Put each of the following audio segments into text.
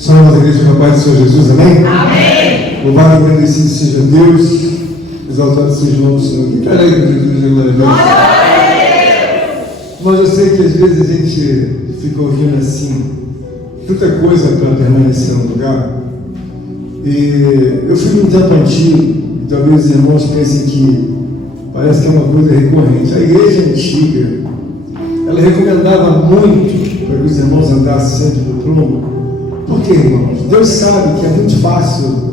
Somos a igreja da paz do Senhor Jesus, amém? Amém. Louvado e agradecido seja Deus, exaltado seja o nome do Senhor. Quem quer aí com Jesus, glória a Deus? Mas eu sei que às vezes a gente fica ouvindo assim, tanta coisa para permanecer no lugar. E eu fui num tempo antigo, e talvez os irmãos pensem que parece que é uma coisa recorrente. A igreja antiga, ela recomendava muito para que os irmãos andassem sempre no prumo. Por quê, irmãos? Deus sabe que é muito fácil,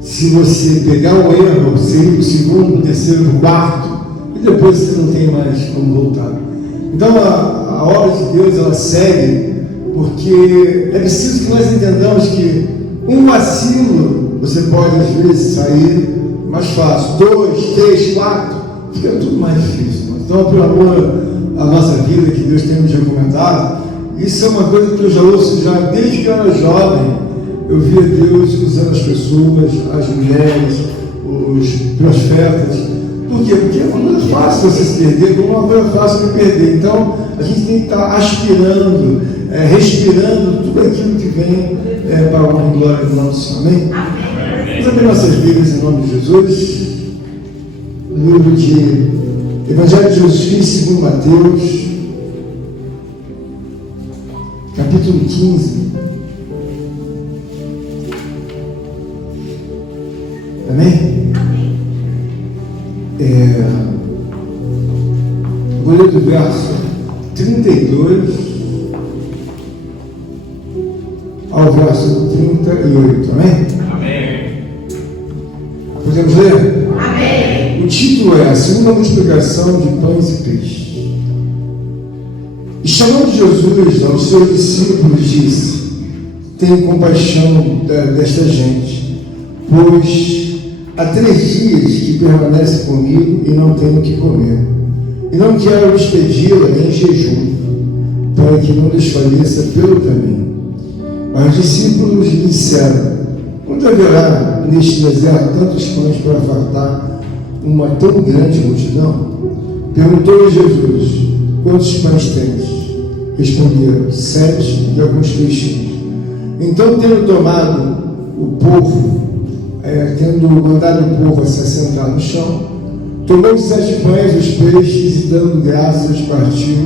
se você pegar um erro, você ir para o segundo, terceiro, quarto, e depois você não tem mais como voltar. Então a obra de Deus, ela segue, porque é preciso que nós entendamos que um vacilo, você pode às vezes sair mais fácil, 2, 3, 4, fica tudo mais difícil. Então, por amor à nossa vida, que Deus tem nos recomendado, isso é uma coisa que eu já ouço desde que eu era jovem. Eu via Deus usando as pessoas, as mulheres, os profetas. Por quê? Porque é uma coisa fácil você se perder, como uma coisa fácil de perder. Então, a gente tem que estar aspirando, respirando tudo aquilo que vem para a honra e glória do nosso Senhor. Amém? Vamos abrir nossas Bíblias em nome de Jesus. O livro de Evangelho de Jesus Cristo, segundo Mateus, capítulo 15. Amém? Vou ler do verso 32 ao verso 38. Amém? Amém. Podemos ler? Amém. O título é A Segunda Multiplicação de Pães e Peixes. E chamando Jesus aos seus discípulos, disse: tenham compaixão desta gente, pois há 3 dias que permanece comigo e não tenho o que comer. E não quero despedi-la em jejum, para que não desfaleça pelo caminho. Mas os discípulos lhe disseram: onde haverá neste deserto tantos pães para fartar uma tão grande multidão? Perguntou-lhe Jesus: quantos pães tens? Responderam: 7 e alguns peixinhos. Então, tendo mandado o povo a se assentar no chão, tomou os 7 pães e os peixes, e dando graças, partiu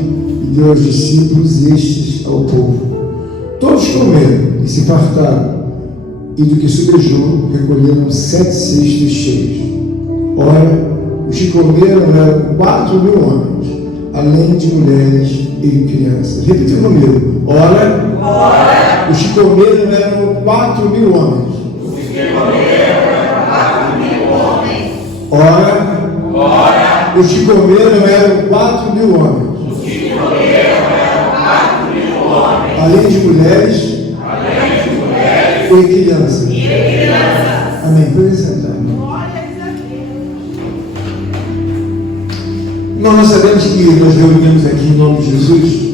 e deu aos discípulos, e estes ao povo. Todos comeram e se fartaram, e do que sobejou recolheram 7 cestos cheios. Ora, os que comeram eram 4.000 homens, além de mulheres e crianças. Repita comigo. Ora, os que comeram eram 4.000 homens. Os que comeram eram 4.000 homens. Ora, os que comeram eram 4.000 homens. Os que comeram eram 4.000 homens. Além de mulheres e crianças. Amém. Pode sentar, irmão. Nós sabemos que nós reunimos aqui em nome de Jesus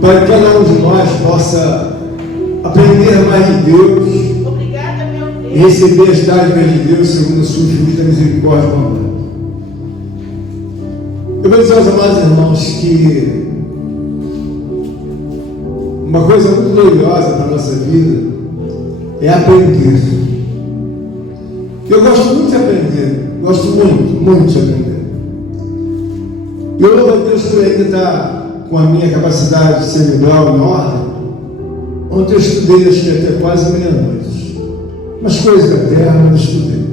para que cada um de nós possa aprender mais de Deus e receber as dádivas de Deus segundo a sua infinita misericórdia e bondade. Eu vou dizer aos amados irmãos que uma coisa muito gloriosa para a nossa vida é aprender. Eu gosto muito de aprender, gosto muito de aprender. Eu louvo a Deus por ainda estar com a minha capacidade cerebral em ordem. Ontem eu estudei, acho que até quase meia-noite. Umas coisas da terra eu estudei.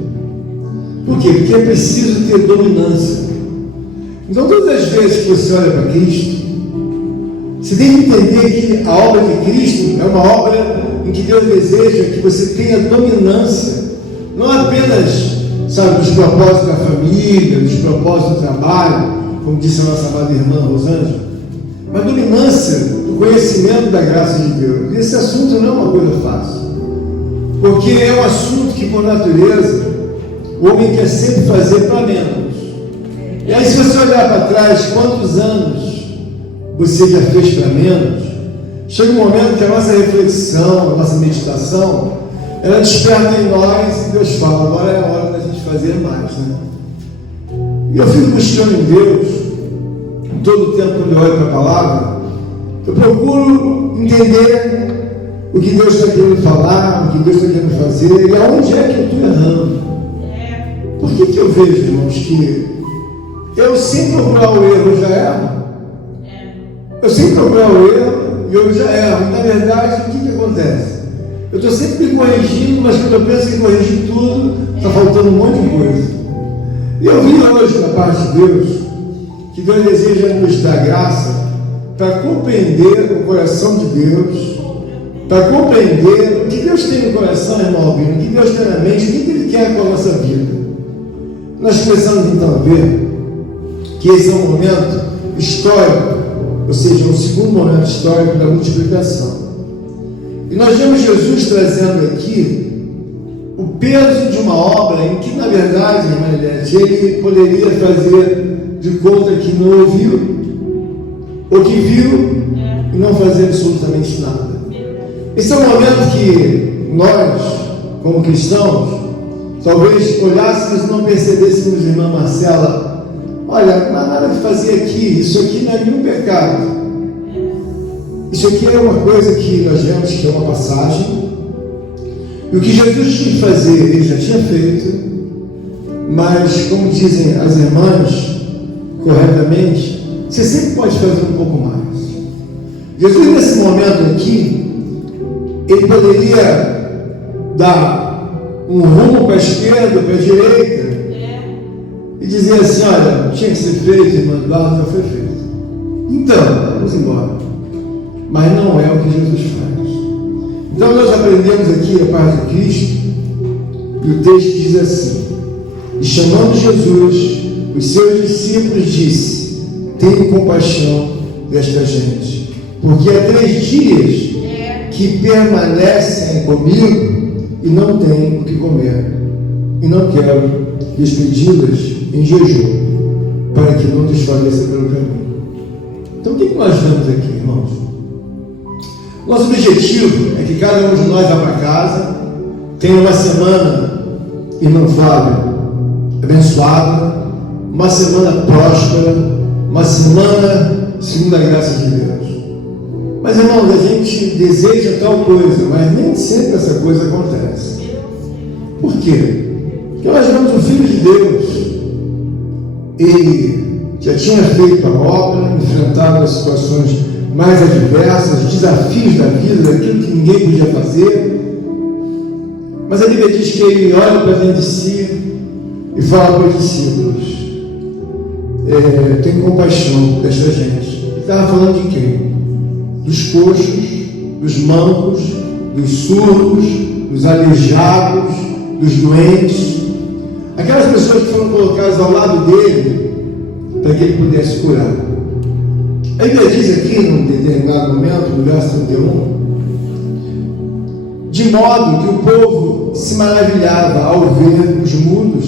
Por quê? Porque é preciso ter dominância. Então, todas as vezes que você olha para Cristo, você tem que entender que a obra de Cristo é uma obra em que Deus deseja que você tenha dominância, não apenas, sabe, dos propósitos da família, dos propósitos do trabalho, como disse a nossa amada irmã Rosângela, mas dominância do conhecimento da graça de Deus. E esse assunto não é uma coisa fácil, porque é um assunto que, por natureza, o homem quer sempre fazer para menos. E aí, se você olhar para trás, quantos anos você já fez para menos, chega um momento que a nossa reflexão, a nossa meditação, ela desperta em nós e Deus fala: agora é a hora da gente fazer mais, né? E eu fico buscando em Deus, em todo o tempo quando eu olho para a palavra, eu procuro entender o que Deus está querendo falar, o que Deus está querendo fazer, e aonde é que eu estou errando. Por que eu vejo, irmãos, que eu sem procurar o erro já erro? Eu sem procurar o erro e eu já erro. E, na verdade, o que acontece? Eu estou sempre me corrigindo, mas quando eu penso em corrigir tudo, está faltando um monte de coisa. E eu vi hoje da parte de Deus, que Deus deseja nos dar graça para compreender o coração de Deus, para compreender o que Deus tem no coração, irmão Albino, o que Deus tem na mente, o que Ele quer com a nossa vida. Nós começamos então a ver que esse é um momento histórico, ou seja, um segundo momento histórico da multiplicação. E nós vemos Jesus trazendo aqui o peso de uma obra em que, na verdade, irmã Eliette, ele poderia fazer de conta que não ouviu, ou que viu e não fazer absolutamente nada. Esse é um momento que nós, como cristãos, talvez olhássemos e não percebêssemos, irmã Marcela, olha, não há nada de fazer aqui, isso aqui não é nenhum pecado. Isso aqui é uma coisa que nós vemos que é uma passagem, e o que Jesus tinha que fazer, ele já tinha feito, mas, como dizem as irmãs, corretamente, você sempre pode fazer um pouco mais. Jesus, nesse momento aqui, ele poderia dar um rumo para a esquerda, para a direita, e dizer assim, olha, tinha que ser feito, irmã Eduardo, já foi feito. Então, vamos embora. Mas não é o que Jesus faz. Então nós aprendemos aqui a parte de Cristo, e o texto diz assim: e chamando Jesus, os seus discípulos disse: tenham compaixão desta gente, porque há 3 dias que permanecem comigo e não têm o que comer, e não quero despedi-las em jejum, para que não desfaleça pelo caminho. Então o que nós vemos aqui, irmãos? Nosso objetivo é que cada um de nós vá para casa, tenha uma semana, irmão Flávio, abençoada, uma semana próspera, uma semana segundo a graça de Deus. Mas, irmãos, a gente deseja tal coisa, mas nem sempre essa coisa acontece. Por quê? Porque nós vemos o Filho de Deus, ele já tinha feito a obra, enfrentado as situações mais adversas, desafios da vida, daquilo que ninguém podia fazer. Mas a Bíblia diz que ele olha para dentro de si e fala para os discípulos: tem compaixão desta gente. Ele estava falando de quem? Dos coxos, dos mancos, dos surdos, dos aleijados, dos doentes, aquelas pessoas que foram colocadas ao lado dele para que ele pudesse curar. A Bíblia diz aqui, num determinado momento, no verso 31, de modo que o povo se maravilhava ao ver os mudos,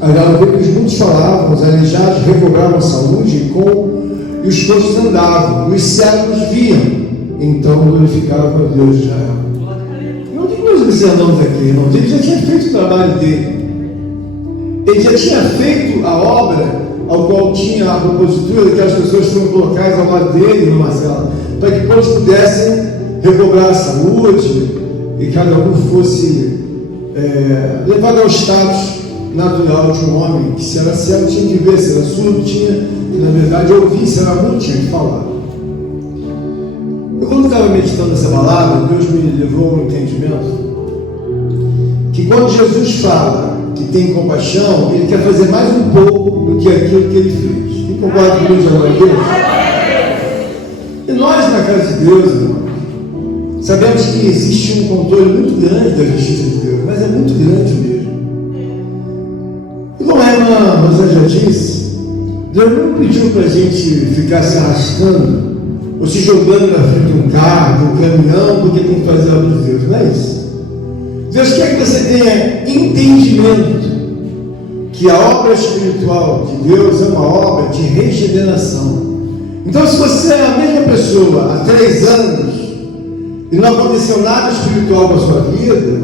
ao ver que os mudos falavam, os aleijados recobravam a saúde e os coxos andavam, e os cegos viam, então glorificavam a Deus de Israel. Não tem que nós observamos aqui, irmãos, ele já tinha feito o trabalho dele, ele já tinha feito a obra ao qual tinha a propositura que as pessoas foram colocadas ao lado dele, Marcelo, para que todos pudessem recobrar a saúde e cada um fosse levado ao status natural de um homem, que se era cego tinha que ver, se era surdo tinha que, na verdade, ouvir, se era mudo tinha que falar. Eu, quando estava meditando essa palavra, Deus me levou a um entendimento que quando Jesus fala que tem compaixão, ele quer fazer mais um pouco do que aquilo que ele fez. Quem concorda com Deus agora, Deus? E nós, na casa de Deus, irmão, sabemos que existe um controle muito grande da justiça de Deus, mas é muito grande mesmo. E como a irmã Rosana já disse, Deus não pediu para a gente ficar se arrastando ou se jogando na frente de um carro, de um caminhão, porque tem que fazer a obra de Deus, não é isso? Deus quer que você tenha entendimento que a obra espiritual de Deus é uma obra de regeneração. Então, se você é a mesma pessoa há 3 anos e não aconteceu nada espiritual com a sua vida,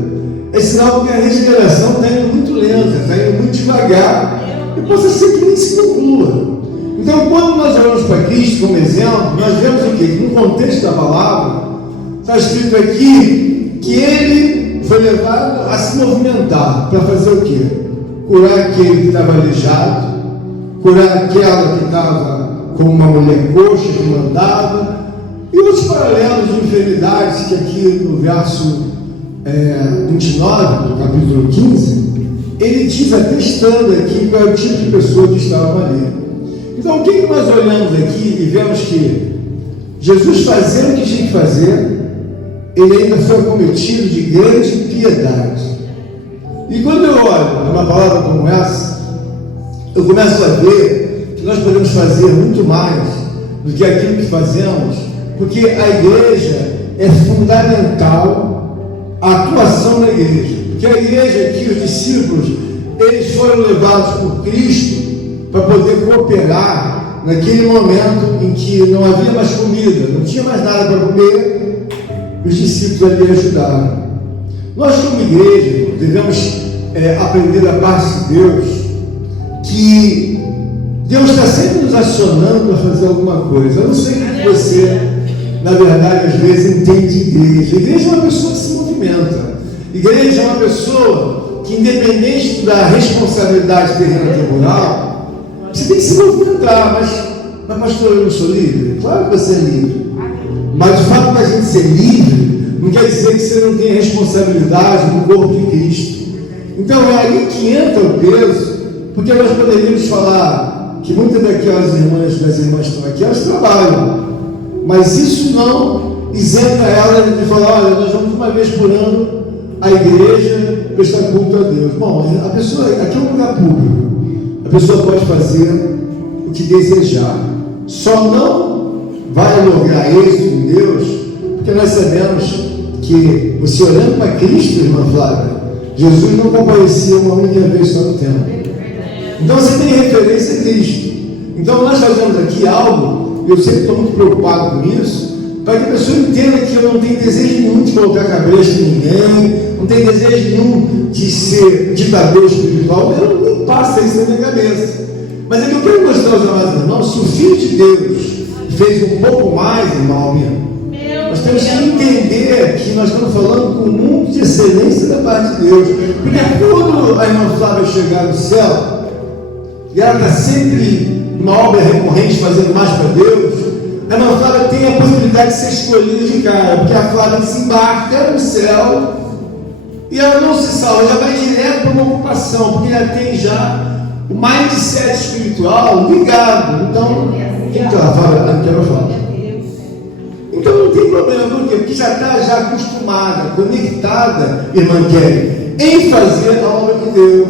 é sinal que a regeneração está indo muito lenta, está indo muito devagar, e pode ser que nem se conclua. Então, quando nós olhamos para Cristo como exemplo, nós vemos o quê? Que no contexto da palavra, está escrito aqui que ele foi levado a se movimentar para fazer o quê? Curar aquele que estava aleijado, curar aquela que estava com uma mulher coxa que não andava, e os paralelos de enfermidades que aqui no verso 29 do capítulo 15, ele diz atestando aqui qual é o tipo de pessoa que estava ali. Então, o que nós olhamos aqui e vemos que Jesus fazendo o que tinha que fazer, ele ainda foi acometido de grande piedade. E quando eu olho uma palavra como essa, eu começo a ver que nós podemos fazer muito mais do que aquilo que fazemos, porque a igreja é fundamental, a atuação da igreja. Porque a igreja aqui, os discípulos, eles foram levados por Cristo para poder cooperar naquele momento em que não havia mais comida, não tinha mais nada para comer, os discípulos ali ajudaram. Nós, como igreja, devemos aprender da parte de Deus que Deus está sempre nos acionando para fazer alguma coisa. Eu não sei o que você, na verdade, às vezes entende de igreja. A igreja é uma pessoa que se movimenta. A igreja é uma pessoa que, independente da responsabilidade terrena temporal, você tem que se movimentar. Mas pastor, eu não sou livre? Claro que você é livre. Mas o fato da gente ser livre não quer dizer que você não tem responsabilidade no corpo de Cristo. Então é aí que entra o peso, porque nós poderíamos falar que muitas daquelas irmãs, das irmãs que estão aqui, elas trabalham, mas isso não isenta elas de falar: olha, nós vamos uma vez por ano à igreja prestar culto a Deus. Bom, a pessoa, aqui é um lugar público, a pessoa pode fazer o que desejar, só não vai lograr êxito com Deus, porque nós sabemos que você olhando para Cristo, irmã Flávia, Jesus não comparecia uma única vez só no templo. Então você tem referência a Cristo. Então nós fazemos aqui algo, eu sempre estou muito preocupado com isso, para que a pessoa entenda que eu não tenho desejo nenhum de colocar a cabeça em ninguém, não tenho desejo nenhum de ser ditador espiritual, eu não passa isso na minha cabeça. Mas é que eu quero mostrar aos amados irmãos, se o Filho de Deus fez um pouco mais, irmão meu, nós temos que entender que nós estamos falando com um mundo de excelência da parte de Deus. Porque quando a irmã Flávia chegar no céu, e ela está sempre numa obra recorrente, fazendo mais para Deus, a irmã Flávia tem a possibilidade de ser escolhida de cara, porque a Flávia desembarca no céu e ela não se salva, já vai direto para uma ocupação, porque ela tem já o mindset espiritual ligado. Então, então a Flávia não quer falar. Então não tem problema, por quê? Porque já está já acostumada, conectada, irmã Kelly, em fazer a obra de Deus.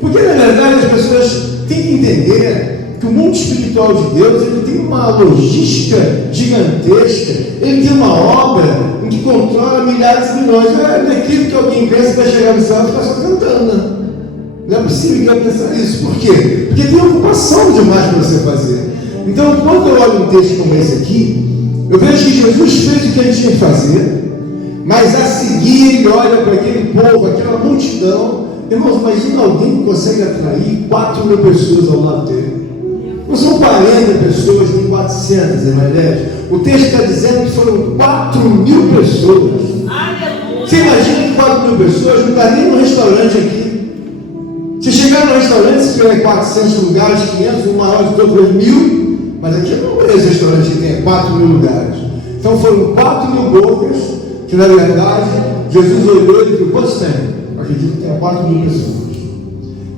Porque na verdade as pessoas têm que entender que o mundo espiritual de Deus, ele tem uma logística gigantesca, ele tem uma obra em que controla milhares de milhões. Não é daquilo que alguém pensa que vai chegar no céu e ficar só cantando, né? Não é possível que eu pensar isso. Por quê? Porque tem ocupação demais para você fazer. Então, quando eu olho um texto como esse aqui, eu vejo que Jesus fez o que ele tinha que fazer, mas a seguir ele olha para aquele povo, aquela multidão. Irmãos, imagina alguém que consegue atrair 4.000 pessoas ao lado dele. Não são 40 pessoas, nem 400, irmãs. O texto está dizendo que foram 4.000 pessoas. Você imagina que 4.000 pessoas não está nem no restaurante aqui. Se chegar no restaurante, se tiver 400 lugares, 500, o maior de todos 1.000. Mas aqui não é esse restaurante que tem 4.000 lugares. Então foram 4.000 bocas que, na verdade, Jesus olhou e viu: quantos tem? Acredito que tem 4.000 pessoas.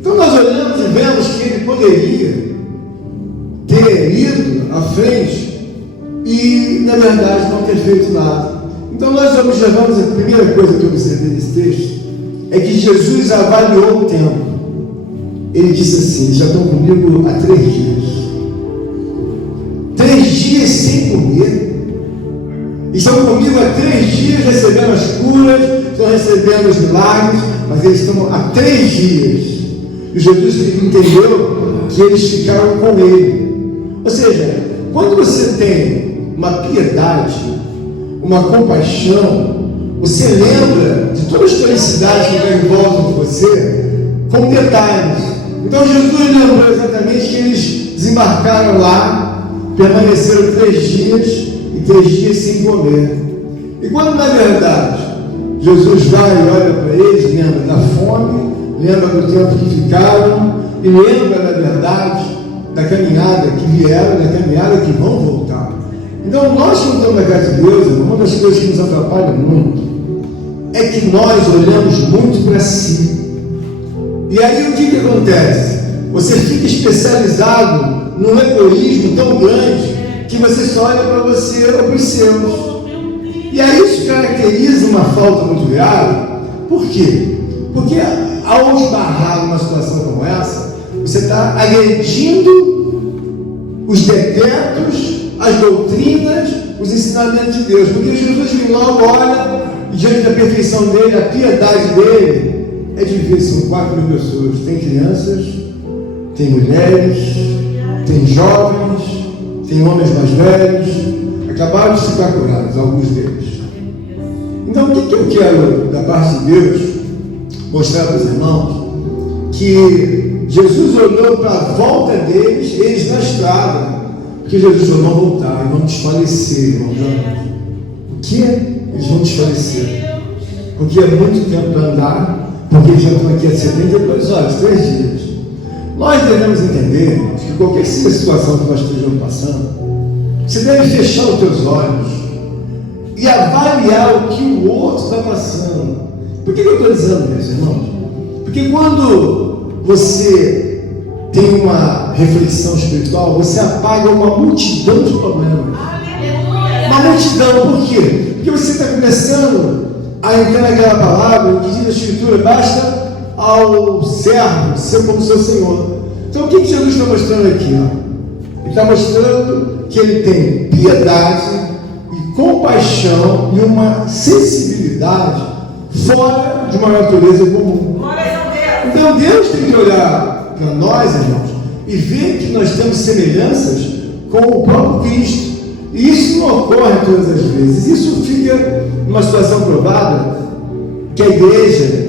Então nós olhamos e vemos que ele poderia ter ido à frente e, na verdade, não ter feito nada. Então nós observamos, a primeira coisa que eu observei nesse texto é que Jesus avaliou o tempo. Ele disse assim: já estão comigo há 3 dias. 3 dias sem comer. Estão comigo há 3 dias recebendo as curas, estão recebendo os milagres, mas eles estão há 3 dias. E Jesus entendeu que eles ficaram com ele. Ou seja, quando você tem uma piedade, uma compaixão, você lembra de todas as felicidades que estão em volta de você com detalhes. Então Jesus lembrou exatamente que eles desembarcaram lá, permaneceram 3 dias e 3 dias sem comer. E quando, na verdade, Jesus vai e olha para eles, lembra da fome, lembra do tempo que ficaram e lembra, na verdade, da caminhada que vieram, da caminhada que vão voltar. Então, nós que estamos na casa de Deus, uma das coisas que nos atrapalha muito é que nós olhamos muito para si. E aí o que acontece? Você fica especializado num egoísmo tão grande que você só olha para você ou para os seus. E aí isso caracteriza uma falta muito grave. Por quê? Porque ao esbarrar numa situação como essa, você está agredindo os decretos, as doutrinas, os ensinamentos de Deus. Porque Jesus vem logo, olha, e diante da perfeição dele, a piedade dele é de viver, são 4.000 pessoas. Tem crianças, tem mulheres, tem jovens, tem homens mais velhos, acabaram de ficar curados, alguns deles. Então, o que eu quero, da parte de Deus, mostrar para os irmãos? Que Jesus olhou para a volta deles, eles na estrada, porque Jesus falou: vão voltar e vão desfalecer, irmãos. O que? Eles vão desfalecer. Porque é muito tempo para andar, porque eles já estão aqui há 72 horas, 3 dias. Nós devemos entender, irmãos, que qualquer situação que nós estejamos passando, você deve fechar os teus olhos e avaliar o que o outro está passando. Por que eu estou dizendo isso, irmãos? Porque quando você tem uma reflexão espiritual, você apaga uma multidão de problemas. Uma multidão, por quê? Porque você está começando a entrar naquela palavra que diz a Escritura: basta ao servo ser como seu Senhor. Então o que Jesus está mostrando aqui? Ele está mostrando que ele tem piedade e compaixão e uma sensibilidade fora de uma natureza comum. Então Deus tem que olhar para nós, irmãos, e ver que nós temos semelhanças com o próprio Cristo. E isso não ocorre todas as vezes. Isso fica numa situação provada que a igreja,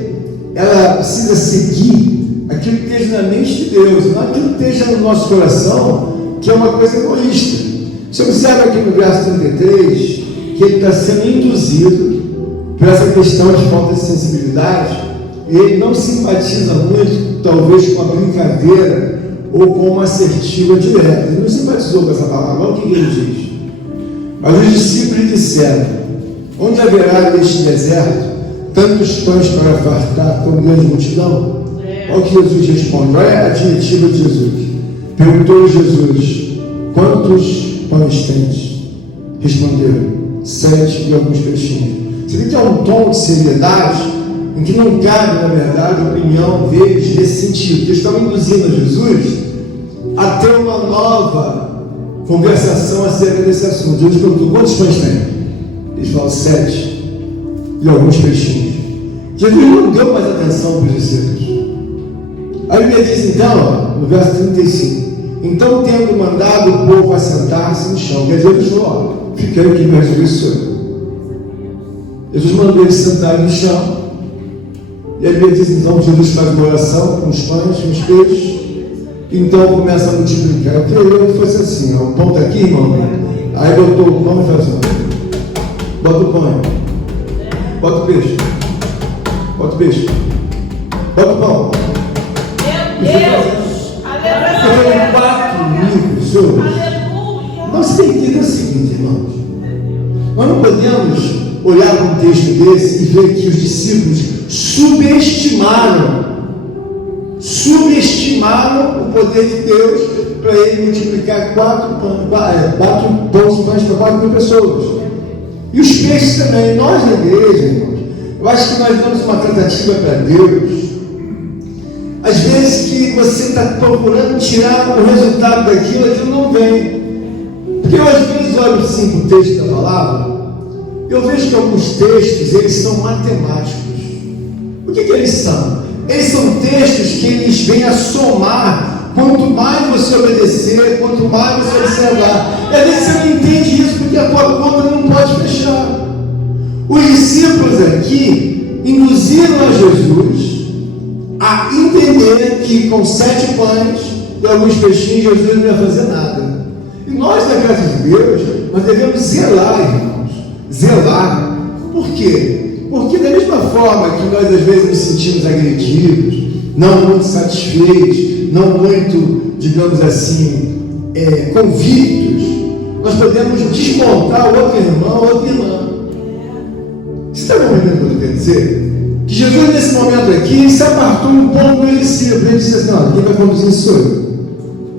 ela precisa seguir aquilo que esteja na mente de Deus, não aquilo que esteja no nosso coração, que é uma coisa egoísta. Você observa aqui no verso 33 que ele está sendo induzido por essa questão de falta de sensibilidade, e ele não simpatiza muito, talvez, com a brincadeira ou com uma assertiva direta. Ele não simpatizou com essa palavra. Olha o que ele diz. Mas os discípulos disseram: onde haverá neste deserto tantos pães para fartar tão grande multidão? Olha o que Jesus responde. Olha a diretiva de Jesus. Perguntou Jesus: quantos pães tens? Responderam: 7 e alguns peixinhos. Você vê que é um tom de seriedade em que não cabe, na verdade, a opinião deles nesse sentido. Eles estão induzindo a Jesus a ter uma nova conversação acerca desse assunto. Jesus perguntou: quantos pães tem? Eles falam: 7 e alguns peixinhos. Jesus não deu mais atenção para os discípulos. A Bíblia diz então, no verso 35: então, tendo mandado o povo assentar-se no chão, quer dizer, ele falou: fica aí que vai resolver isso. Jesus mandou eles sentarem no chão. E a Bíblia diz então que Jesus faz uma oração com os pães, com os peixes. Então começa a multiplicar. Eu queria que fosse assim: ó, o pão está aqui, irmão. Aí botou o pão e faz assim: bota o pão, bota o peixe, bota o peixe, bota o pão. Meu Deus! Aleluia! 4.000 pessoas. Nós temos que entender o seguinte, irmãos: nós não podemos olhar para um texto desse e ver que os discípulos subestimaram o poder de Deus para ele multiplicar 4 pães para 4.000 pessoas. E os peixes também. Nós na igreja, irmãos, eu acho que nós damos uma tentativa para Deus, às vezes, que você está procurando tirar o resultado daquilo, aquilo não vem. Porque eu às vezes olho assim para o texto da palavra, eu vejo que alguns textos, eles são matemáticos. O que eles são? Eles são textos que eles vêm a somar. Quanto mais você obedecer, quanto mais você observar. E às vezes você não entende isso porque a tua conta não pode fechar. Os discípulos aqui induziram a Jesus a entender que com 7 pães e alguns peixinhos, Jesus não ia fazer nada. E nós, da casa de Deus, nós devemos zelar, irmãos. Zelar. Por quê? Porque da mesma forma que nós às vezes nos sentimos agredidos, não muito satisfeitos, não muito, digamos assim, convictos, nós podemos desmontar o outro irmão ou outra irmã. Você está compreendendo o que eu quero dizer? Que Jesus, nesse momento aqui, se apartou um pouco do discípulo. Ele disse assim: não, quem vai conduzir sou eu.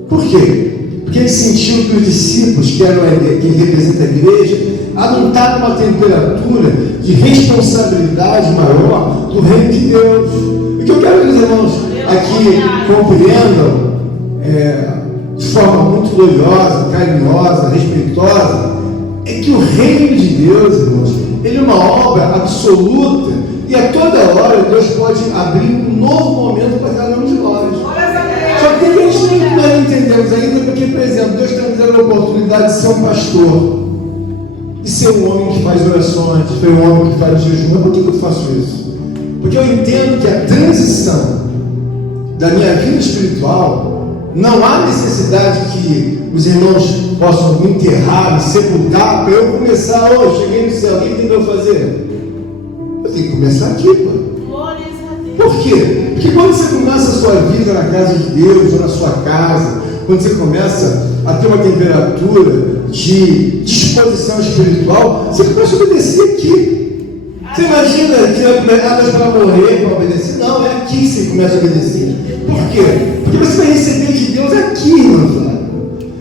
Por quê? Porque ele sentiu que os discípulos, que eram quem representa a igreja, não estavam numa temperatura de responsabilidade maior do reino de Deus. O que eu quero que os irmãos aqui compreendam de forma muito gloriosa, carinhosa, respeitosa, é que o reino de Deus, irmãos, ele é uma obra absoluta e a toda hora Deus pode abrir um novo momento para cada um de nós. Só que tem gente que nós não entendemos ainda, porque, por exemplo, Deus está nos dando a oportunidade de ser um pastor, de ser um homem que faz orações, de ser um homem que faz jejum. Mas por que eu faço isso? Porque eu entendo que a transição da minha vida espiritual, não há necessidade que os irmãos possam me enterrar, me sepultar, para eu começar. Cheguei no céu, o que tem que eu fazer? Eu tenho que começar aqui, pô. Por quê? Porque quando você começa a sua vida na casa de Deus, ou na sua casa, quando você começa a ter uma temperatura de disposição espiritual, você começa a obedecer aqui. Você imagina que elas vão morrer para obedecer? Não, é aqui que você começa a obedecer. Por quê? Porque você vai receber de Deus aqui, irmão.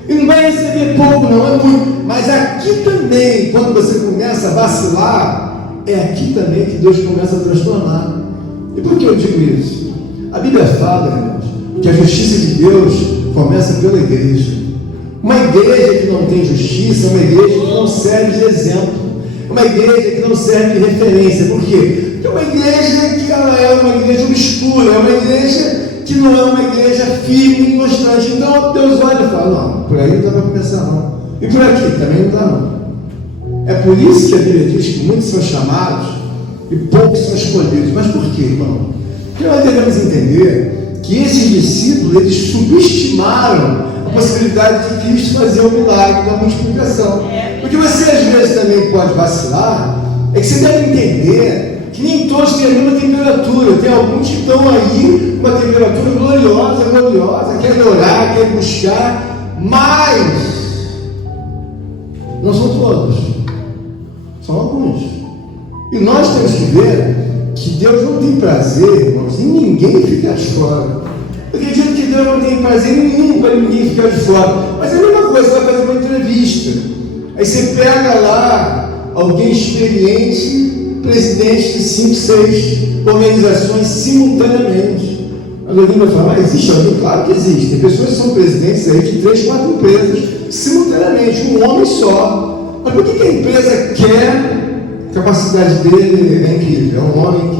E não vai receber pouco, não é muito. Mas aqui também, quando você começa a vacilar, é aqui também que Deus começa a transtornar. E por que eu digo isso? A Bíblia fala, irmãos, que a justiça de Deus começa pela igreja. Uma igreja que não tem justiça é uma igreja que não serve de exemplo. Uma igreja que não serve de referência. Por quê? Porque é uma igreja que ela é uma igreja obscura, é uma igreja que não é uma igreja firme e constante. Então Deus olha e fala: não, por aí não dá para começar não. E por aqui também não dá não. É por isso que a Bíblia diz que muitos são chamados e poucos são escolhidos. Mas por quê, irmão? Porque nós devemos entender que esses discípulos, eles subestimaram a possibilidade de Cristo fazer o milagre da multiplicação. Porque você às vezes também pode vacilar, é que você deve entender que nem todos têm a mesma temperatura. Tem alguns que estão aí com uma temperatura gloriosa, querem orar, querem buscar, mas não são todos, são alguns. E nós temos que ver que Deus não tem prazer, irmãos, em ninguém ficar de fora. Eu acredito que Deus não tem prazer nenhum para ninguém ficar de fora. Mas é a mesma coisa, você vai fazer uma entrevista. Aí você pega lá alguém experiente, presidente de 5, 6 organizações simultaneamente. Alguém vai falar: existe alguém? Claro que existe. Tem pessoas que são presidentes aí de 3, 4 empresas simultaneamente, um homem só. Mas por que a empresa quer? A capacidade dele é incrível. É um homem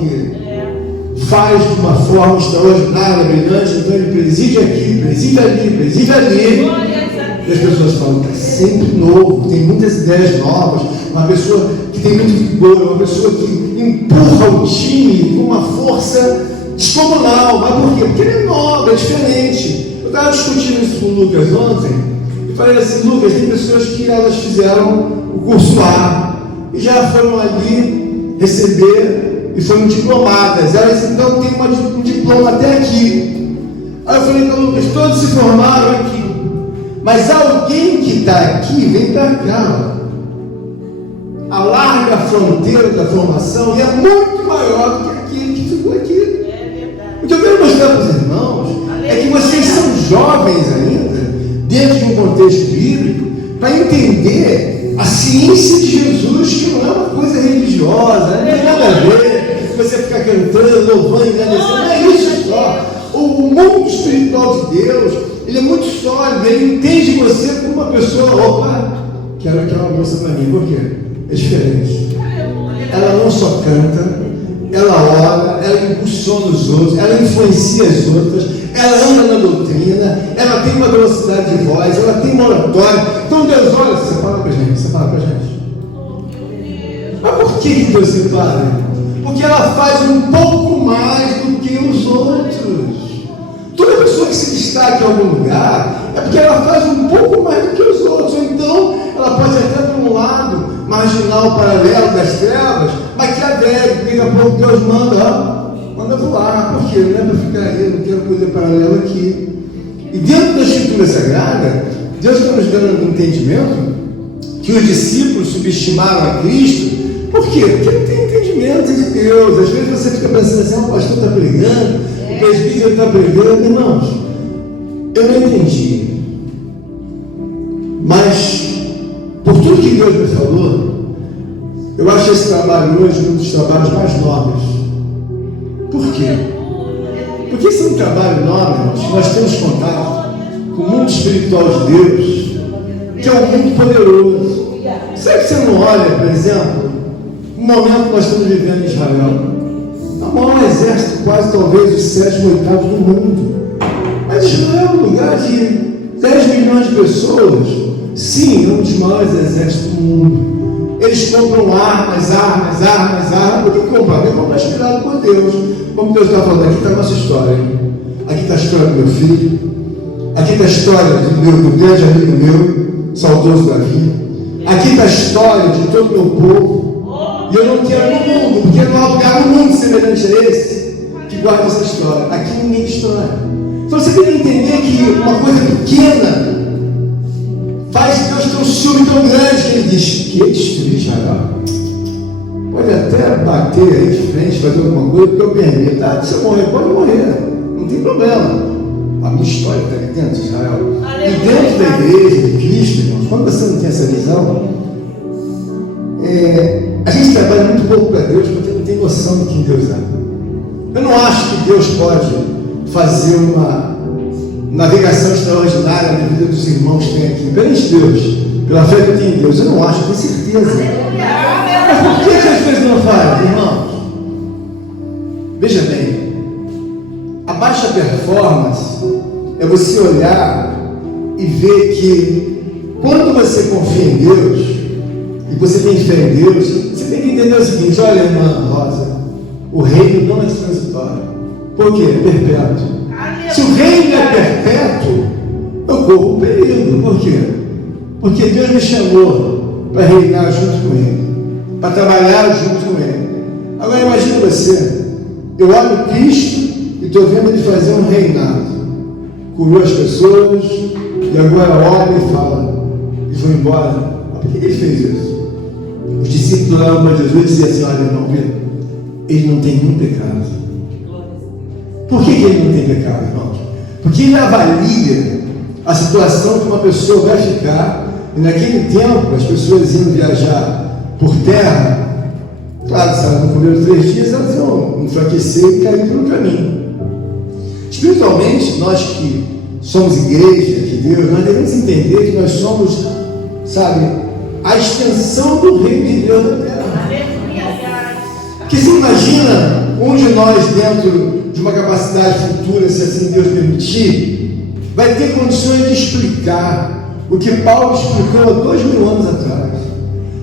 que faz de uma forma extraordinária, brilhante. Então ele preside aqui, preside ali, preside ali. E as pessoas falam: está sempre novo, tem muitas ideias novas. Uma pessoa que tem muito vigor, uma pessoa que empurra o time com uma força descomunal. Mas por quê? Porque ele é novo, é diferente. Eu estava discutindo isso com o Lucas ontem e falei assim: Lucas, tem pessoas que elas fizeram o curso A e já foram ali receber e foram diplomadas. Elas então têm um diploma até aqui. Aí eu falei para o Lucas: todos se formaram aqui, mas alguém que está aqui vem para cá. Alarga a fronteira da formação e é muito maior do que aquele que ficou aqui. O que eu quero mostrar para os irmãos é que vocês são jovens ainda, dentro de um contexto bíblico, para entender a ciência de Jesus, que não é uma coisa religiosa, não tem nada a ver com você ficar cantando, louvando, agradecendo. Não é isso só. O mundo espiritual de Deus, ele é muito sólido, ele entende você como uma pessoa. Opa, quero aquela moça para mim. Por quê? É diferente. Ela não só canta, ela ora, ela impulsiona os outros, ela influencia as outras, ela anda na doutrina, ela tem uma velocidade de voz, ela tem uma oratória. Então Deus olha, separa pra gente. Mas por que Deus separa? Porque ela faz um pouco mais do que os outros. Toda pessoa que se destaca em algum lugar é porque ela faz um pouco mais do que os outros, ou então ela pode até para um lado marginal, paralelo das trevas, maquiavélico, daqui a pouco Deus manda voar. Por quê? Não é para ficar aí, não quero coisa paralela aqui. E dentro da Escritura Sagrada, Deus está nos dando um entendimento que os discípulos subestimaram a Cristo. Por quê? Porque não tem entendimento de Deus. Às vezes você fica pensando assim, o pastor está pregando, o presbítero está pregando. Irmãos, eu não entendi. Mas, por tudo que Deus me falou, eu acho esse trabalho hoje um dos trabalhos mais nobres. Por quê? Porque esse é um trabalho nobre, irmãos, que nós temos contato com o mundo espiritual de Deus, que é um mundo poderoso. Será que você não olha, por exemplo, o momento que nós estamos vivendo em Israel? É o maior exército, quase talvez os 7º ou 8º do mundo. Mas Israel é um lugar de 10 milhões de pessoas. Sim, é um dos maiores exércitos do mundo. Eles compram armas. Por que compram? Porque compram inspirado por Deus. Como Deus está falando, aqui está a nossa história. Aqui está a história do meu filho. Aqui está a história do grande amigo meu, saudoso Davi. Aqui está a história de todo o meu povo. E eu não quero no mundo, porque não há lugar no mundo semelhante a esse que guarda essa história. Aqui ninguém tem história. Então você tem que entender que uma coisa pequena faz Deus ter um ciúme tão grande que ele diz que destruir Israel. Pode até bater aí de frente, fazer alguma coisa, porque eu permito. Se eu morrer, pode morrer. Não tem problema. A minha história está aqui dentro de Israel. E dentro da igreja de Cristo, irmãos, quando você não tem essa visão, a gente trabalha muito pouco para Deus porque não tem noção de quem Deus é. Eu não acho que Deus pode fazer uma navegação extraordinária na vida dos irmãos que tem aqui. Perante Deus, pela fé que eu tenho em Deus, eu não acho, eu tenho certeza. Mas por que as coisas não fazem, irmãos? Veja bem, a baixa performance é você olhar e ver que quando você confia em Deus e você tem fé em Deus, você tem que entender o seguinte: olha, irmã Rosa, o reino não é transitório. Por quê? É perpétuo. Se o reino é perpétuo, eu corro o perigo. Por quê? Porque Deus me chamou para reinar junto com Ele, para trabalhar junto com Ele. Agora imagine você, eu olho Cristo e estou vendo Ele fazer um reinado. Curou as pessoas e agora olha e fala, eles vão embora. Mas por que Ele fez isso? Os discípulos olharam para Jesus e diziam assim: olha, irmão Pedro, Ele não tem nenhum pecado. Por que Ele não tem pecado, irmãos? Porque Ele avalia a situação que uma pessoa vai ficar. E naquele tempo, as pessoas iam viajar por terra. Claro, se elas não comeram 3 dias, elas iam enfraquecer e cair pelo caminho. Espiritualmente, nós que somos igreja de Deus, nós devemos entender que nós somos, a extensão do reino de Deus na terra. Porque você imagina um de nós dentro de uma capacidade futura, se assim Deus permitir, vai ter condições de explicar o que Paulo explicou há 2000 anos atrás.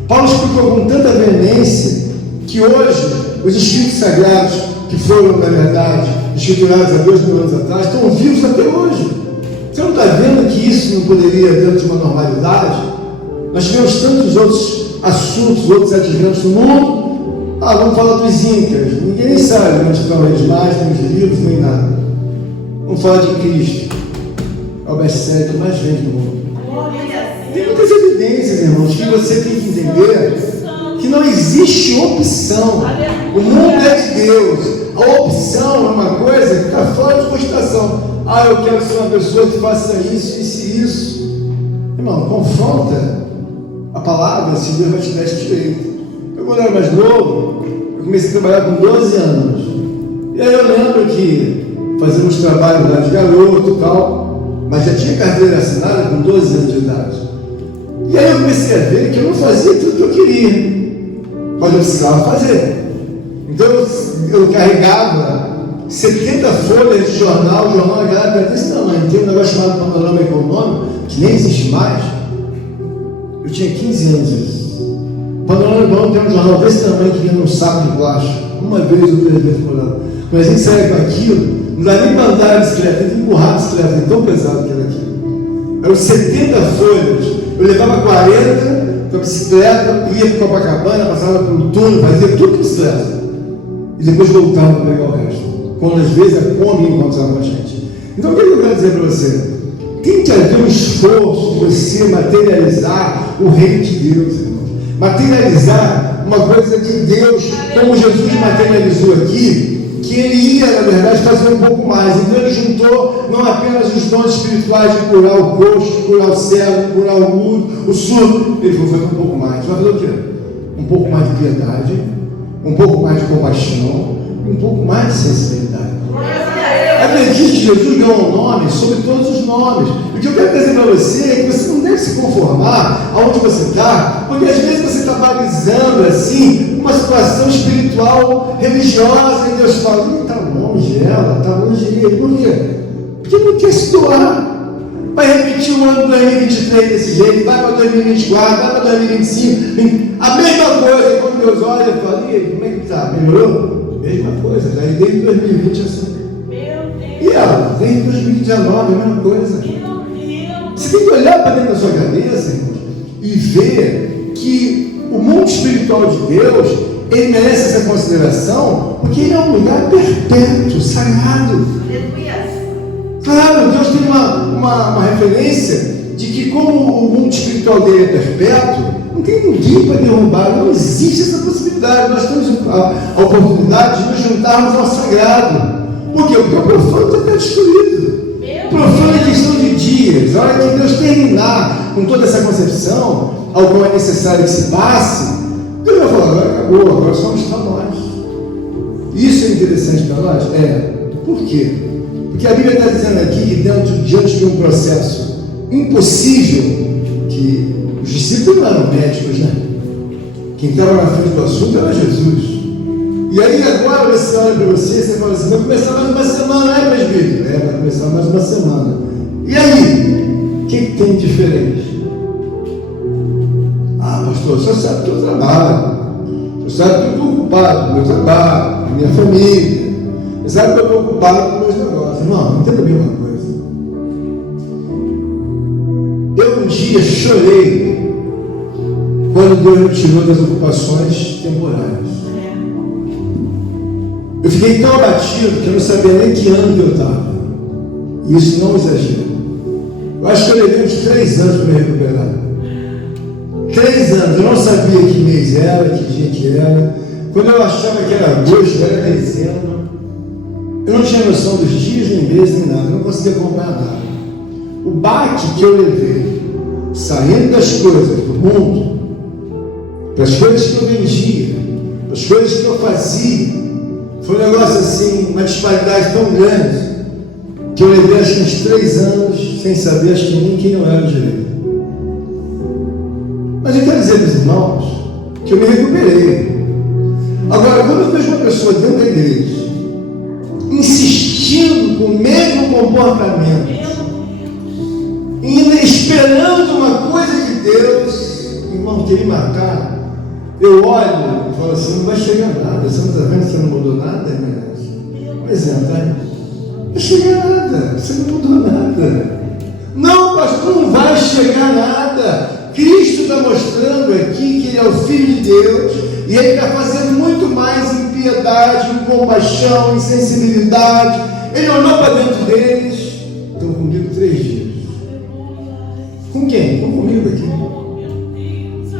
Paulo explicou com tanta veemência que hoje os Escritos Sagrados, que foram, na verdade, escriturados há 2000 anos atrás, estão vivos até hoje. Você não está vendo que isso não poderia, dentro de uma normalidade? Nós tivemos tantos outros assuntos, outros adventos no mundo. Vamos falar dos Incas. Ninguém nem sabe onde estão eles mais, nem os livros, nem nada. Vamos falar de Cristo. É o best-seller que mais vende no mundo. Tem muitas evidências, irmãos, que você tem que entender que não existe opção. O mundo é de Deus. A opção é uma coisa que está fora de cogitação. Eu quero ser uma pessoa que faça isso, isso e isso. Irmão, confronta a palavra, se Deus vai te dar esse direito. Eu, quando era mais novo, eu comecei a trabalhar com 12 anos. E aí eu lembro que fazíamos trabalho lá de garoto e tal, mas já tinha carteira assinada com 12 anos de idade. E aí eu comecei a ver que eu não fazia tudo que eu queria, mas eu precisava fazer. Então eu carregava 70 folhas de jornal, o jornal era desse tamanho. Tem um negócio chamado Panorama Econômico, que nem existe mais. Eu tinha 15 anos isso. Panorama Econômico tem um jornal desse tamanho que vinha num saco de plástico, uma vez ou 2 vezes por ano. Mas a gente saía com aquilo, Não dá nem para andar a bicicleta, tem que empurrar a bicicleta, é tão pesado que era aquilo. Eram 70 folhas. Eu levava 40 com a bicicleta, ia para Copacabana, passava pelo túnel, fazia tudo com bicicleta. E depois voltava para pegar o resto. Quando às vezes a Kombi encontrava com a gente. Então o que eu quero dizer para você? Tem que haver um esforço de você materializar o reino de Deus, irmão. Materializar uma coisa que Deus, como Jesus materializou aqui, que ele ia, na verdade, fazer um pouco mais. Então ele juntou não apenas os dons espirituais de curar o coxo, curar o cego, curar o mudo, o surdo. Ele falou, fazer um pouco mais. Vai fazer o quê? Um pouco mais de piedade, um pouco mais de compaixão, um pouco mais de sensibilidade. Acredite que Jesus ganhou um nome sobre todos os nomes. O que eu quero dizer para você é que você não deve se conformar aonde você está, porque às vezes você está balizando assim uma situação espiritual, religiosa, e Deus fala, está longe ela, está longe ele. Por quê? Porque não quer se doar. Vai repetir o ano 2023 desse jeito, vai para 2024, vai para 2025. A mesma coisa, quando Deus olha e fala, e aí, como é que está? Melhorou? Mesma coisa, já desde 2020 assim. E ela, desde 2019, a mesma coisa. Você tem que olhar para dentro da sua cabeça, irmãos, e ver que o mundo espiritual de Deus, ele merece essa consideração, porque ele é um lugar perpétuo, sagrado. Claro, Deus tem uma referência de que, como o mundo espiritual dele é perpétuo, não tem ninguém para derrubar, não existe essa possibilidade. Nós temos a oportunidade de nos juntarmos ao sagrado. Por quê? Porque o profano já está destruído. O profano é questão de dias. A hora que Deus terminar com toda essa concepção, ao qual é necessário que se passe, Deus vai falar, agora acabou, agora somos para nós. Isso é interessante para nós? É. Por quê? Porque a Bíblia está dizendo aqui que diante de um processo impossível, que os discípulos não eram médicos, né? Quem estava na frente do assunto era Jesus. E aí agora você olha para você e você fala assim, vai começar mais uma semana, presbítero? Vai começar mais uma semana. E aí? O que tem de diferente? Pastor, o senhor sabe que eu trabalho. O senhor sabe que eu estou ocupado com o meu trabalho, com a minha família. O senhor sabe que eu estou ocupado com os meus negócios. Não entenda a mesma coisa. Eu um dia chorei quando Deus me tirou das ocupações temporárias. Eu fiquei tão abatido que eu não sabia nem que ano que eu estava. E isso não exagero. Eu acho que eu levei uns 3 anos para me recuperar. 3 anos. Eu não sabia que mês era, que dia que era. Quando eu achava que era agosto, era dezembro. Eu não tinha noção dos dias, nem meses, nem nada. Eu não conseguia acompanhar nada. O baque que eu levei, saindo das coisas do mundo, das coisas que eu vendia, das coisas que eu fazia, foi um negócio assim, uma disparidade tão grande, que eu levei acho que uns 3 anos sem saber, acho que nem quem eu era direito. Mas eu quero dizer para os irmãos que eu me recuperei. Agora, quando eu vejo uma pessoa dentro da igreja insistindo com o mesmo comportamento, ainda esperando uma coisa de Deus, irmão, quer me matar, eu olho e falo assim, não vai chegar nada. Você não está vendo que você não mudou nada, irmã? Um exemplo, tá? Não vai chegar nada, você não mudou nada. Não, pastor, não vai chegar nada. Cristo está mostrando aqui que Ele é o Filho de Deus e Ele está fazendo muito mais em piedade, em compaixão, em sensibilidade. Ele olhou para dentro deles. Estão comigo 3 dias. Com quem? Estão comigo aqui.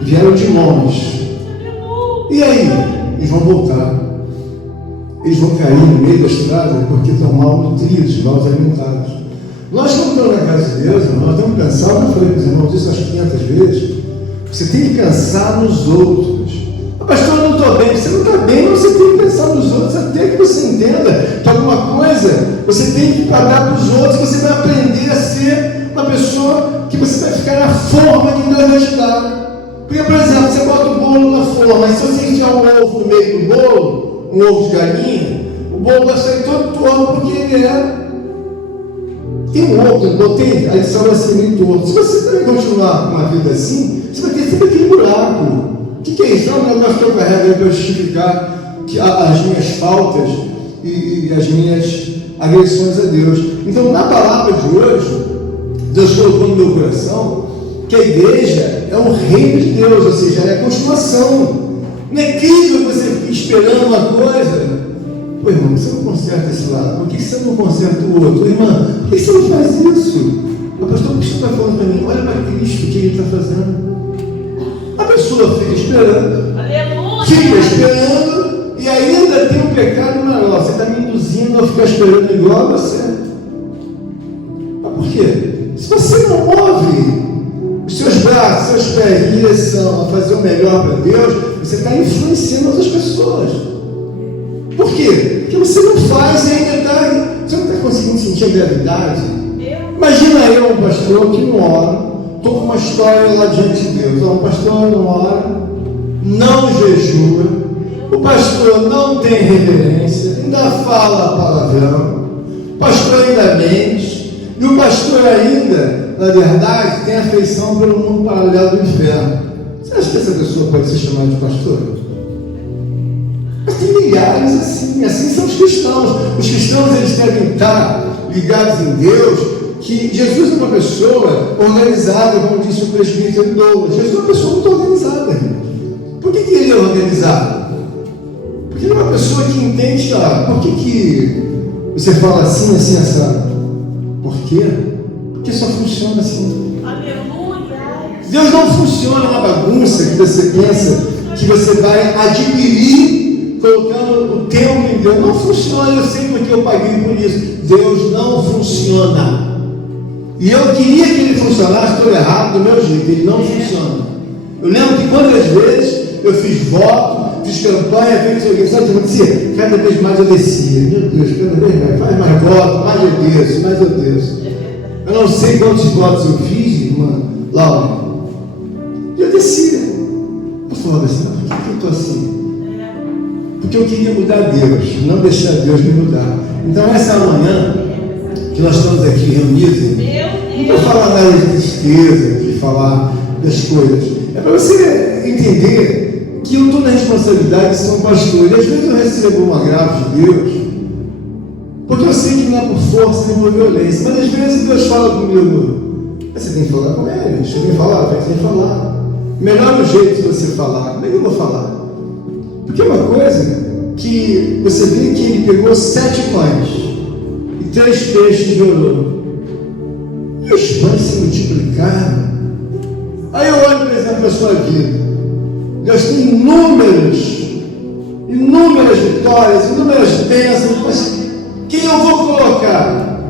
Vieram de longe. E aí? Eles vão voltar. Eles vão cair no meio da estrada porque estão mal nutridos, mal alimentados. Nós que estamos na casa de Deus, nós temos que pensar, eu falei para os irmãos isso acho 500 vezes, você tem que pensar nos outros. Pastor, eu não estou bem. Você não está bem, mas você tem que pensar nos outros, até que você entenda que alguma coisa você tem que pagar para os outros, você vai aprender a ser uma pessoa que você vai ficar na forma que Deus vai te dar. Porque, por exemplo, você bota o bolo na forma, mas se você enfiar um ovo no meio do bolo, um ovo de galinha, o bolo vai sair todo torto porque ele é. Tem um ovo, eu botei, a lição vai ser meio torto. Se você também continuar com uma vida assim, você vai ter sempre aquele buraco. O que é isso? É um negócio que eu carrego para justificar as minhas faltas e as minhas agressões a Deus. Então, na palavra de hoje, Deus colocou no meu coração que a igreja é um reino de Deus, ou seja, é a continuação. Não é incrível você ficar esperando uma coisa. Pô, irmão, por que você não conserta esse lado? Por que você não conserta o outro? Irmã, por que você não faz isso? O pastor, o que você está falando para mim? Olha para Cristo, o que ele está fazendo. A pessoa fica esperando. Aleluia! Fica esperando e ainda tem um pecado maior. Você está me induzindo a ficar esperando igual a você. Mas por quê? Se você não move os seus braços, seus pés em direção a fazer o melhor para Deus, você está influenciando outras pessoas. Por quê? Porque você não faz e ainda está. Você não está conseguindo sentir a gravidade. Imagina eu, um pastor que não ora, estou com uma história lá diante de Deus. Um pastor não ora, não jejua, o pastor não tem reverência, ainda fala palavrão, o pastor ainda mente, e o pastor ainda, na verdade, tem afeição pelo mundo paralelo do inferno. Você acha que essa pessoa pode ser chamada de pastor? Mas tem milhares assim são os cristãos. Os cristãos, eles devem estar ligados em Deus, que Jesus é uma pessoa organizada, como disse o presbítero Douglas. Jesus é uma pessoa muito organizada, irmão. Por que ele é organizado? Porque ele é uma pessoa que entende, por que você fala assim, assim, assado? Por quê? Porque só funciona assim. Aleluia! Deus não funciona na bagunça que você pensa que você vai adquirir colocando o tempo em Deus. Não funciona, eu sei porque eu paguei por isso. Deus não funciona. E eu queria que ele funcionasse, estou errado do meu jeito, ele não funciona. Eu lembro que quantas vezes eu fiz voto, fiz campanha, fiz alguém, sabe o que acontecia? Cada vez mais eu descia. Meu Deus, cada vez mais, faz mais voto, mais eu desço, mais eu desço. Eu não sei quantos votos eu fiz, irmã Laura. E eu descia. Eu falava assim, por que eu estou assim? Porque eu queria mudar Deus, não deixar Deus me mudar. Então essa manhã que nós estamos aqui reunidos, não estou falando nada de tristeza, de falar das coisas. É para você entender que eu estou na responsabilidade de ser um pastor. E às vezes eu recebo um agravo de Deus, porque eu sei que não é por força nem por violência. Mas às vezes Deus fala comigo, você tem que falar com ele, você tem que falar, você tem que falar. Melhor o jeito de você falar, como é que eu vou falar? Porque é uma coisa que você vê que ele pegou 7 pães e 3 peixes de ouro. E os pães se multiplicaram. Aí eu olho, por exemplo, a sua vida. Deus tem inúmeras vitórias, inúmeras bênçãos. Mas quem eu vou colocar?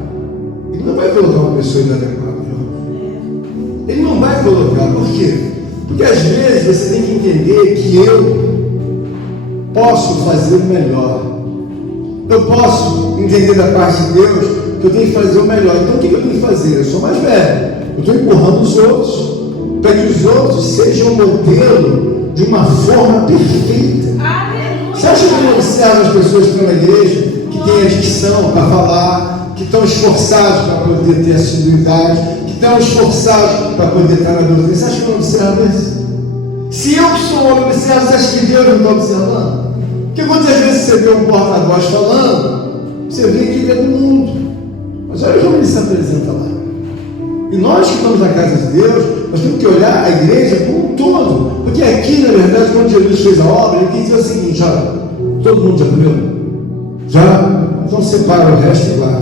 Ele não vai colocar uma pessoa inadequada. Ele não vai colocar. Por quê? Porque às vezes você tem que entender que eu posso fazer o melhor. Eu posso entender da parte de Deus que eu tenho que fazer o melhor. Então o que eu tenho que fazer? Eu sou mais velho. Eu estou empurrando os outros para que os outros sejam um modelo de uma forma perfeita. Você acha que eu não observo as pessoas que estão na igreja, que têm a dicção para falar, que estão esforçados para poder ter assiduidade, que estão esforçados para poder estar na doutrina? Você acha que eu não observo isso? Se eu que sou homem observo, você acha que Deus não está observando? Porque quantas vezes você vê um porta-voz falando, você vê que ele é do mundo. Mas olha como ele se apresenta lá. E nós que estamos na casa de Deus, nós temos que olhar a igreja como um todo. Porque aqui, na verdade, quando Jesus fez a obra, ele quis dizer o seguinte: olha, todo mundo já comeu? Já? Então separa o resto e lá.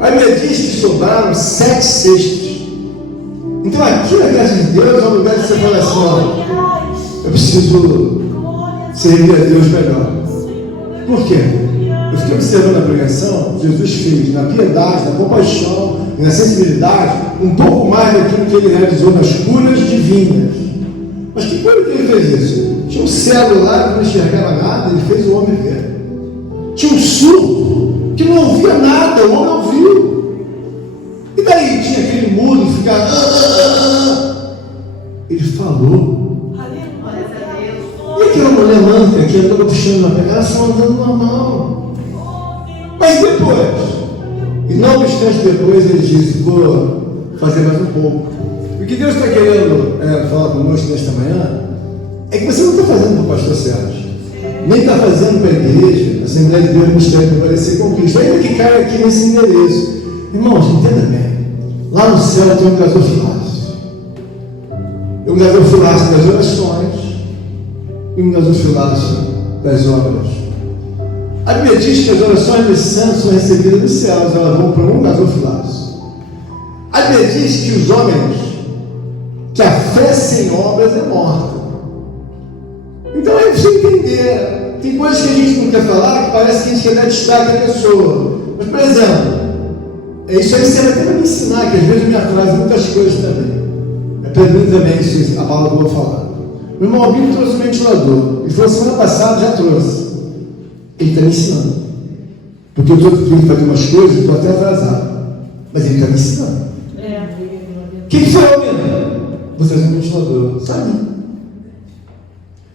Aí me diz que sobraram 7 cestos. Então aqui na casa de Deus é um lugar de separação. Eu preciso servir a Deus melhor. Por quê? Eu fiquei observando a pregação. Jesus fez na piedade, na compaixão e na sensibilidade um pouco mais daquilo que ele realizou nas curas divinas. Mas que coisa que ele fez isso? Tinha um cego lá que não enxergava nada, ele fez o homem ver. Tinha um surdo que não ouvia nada, o homem ouviu. E daí tinha aquele mudo que ficava. Ele falou. E aquela mulher manca que andava puxando na pegada, ela só andando normal. Mas depois, e não obstante depois, ele disse: vou fazer mais um pouco. O que Deus está querendo falar conosco nesta manhã é que você não está fazendo para o pastor Sérgio. nem está fazendo para a igreja, a Assembleia de Deus, Ministério para parecer com Cristo, ainda que caia aqui nesse endereço. Irmãos, entenda bem, lá no céu tem um gasofilaço. Um gasofilaço das orações e um gasofilaço das obras. A Bíblia diz que as orações dos santos são recebidas dos céus, elas vão para um gasofilaço. A Bíblia diz que os homens, que a fé sem obras é morta. Então é preciso entender. Tem coisas que a gente não quer falar, que parece que a gente quer dar destaque à pessoa. Mas, por exemplo, isso aí você vai ter que me ensinar, que às vezes eu me atraso muitas coisas também. É para mim também isso, a palavra que eu vou falar. O irmão Albino trouxe um ventilador. Ele falou semana passada, já trouxe. Ele está me ensinando. Porque eu estou tendo que fazer umas coisas, estou até atrasado. Mas ele está me ensinando. O que foi, Albino? Vou trazer um ventilador. Sabe?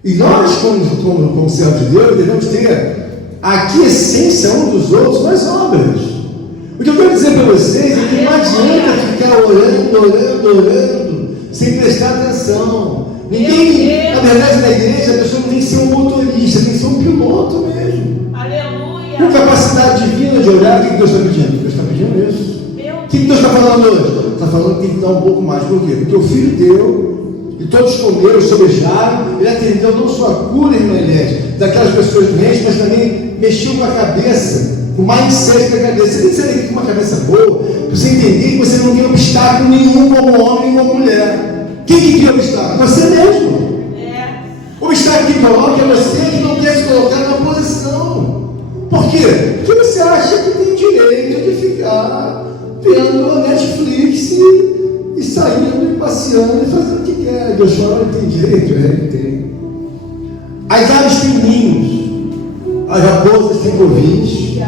E nós, como servos de Deus, devemos ter a aquiescência um dos outros nas obras. O que eu quero dizer para vocês é que não adianta ficar orando, sem prestar atenção. Ninguém, na verdade, na igreja, a pessoa não tem que ser um motorista, tem que ser um piloto mesmo. Aleluia. Com capacidade divina de orar, o que Deus está pedindo? Deus está pedindo isso. O que Deus está falando hoje? Está falando que tem que dar um pouco mais. Por quê? Porque o filho deu. E todos comeram, sobejaram, ele atendeu não só a cura, irmã Eliette, daquelas pessoas doentes, mas também mexeu com a cabeça, com o mindset da cabeça. Você tem que sair aqui com uma cabeça boa, para você entender que você não tem obstáculo nenhum como homem nem como mulher. Quem que cria obstáculo? Você mesmo. O obstáculo que coloca é você que não quer se colocar numa posição. Por quê? Porque você acha que tem direito de ficar vendo a Netflix e saindo e passeando e fazendo o que quer. Deus fala, ele tem direito? Ele tem. As aves têm ninhos, as raposas têm covis,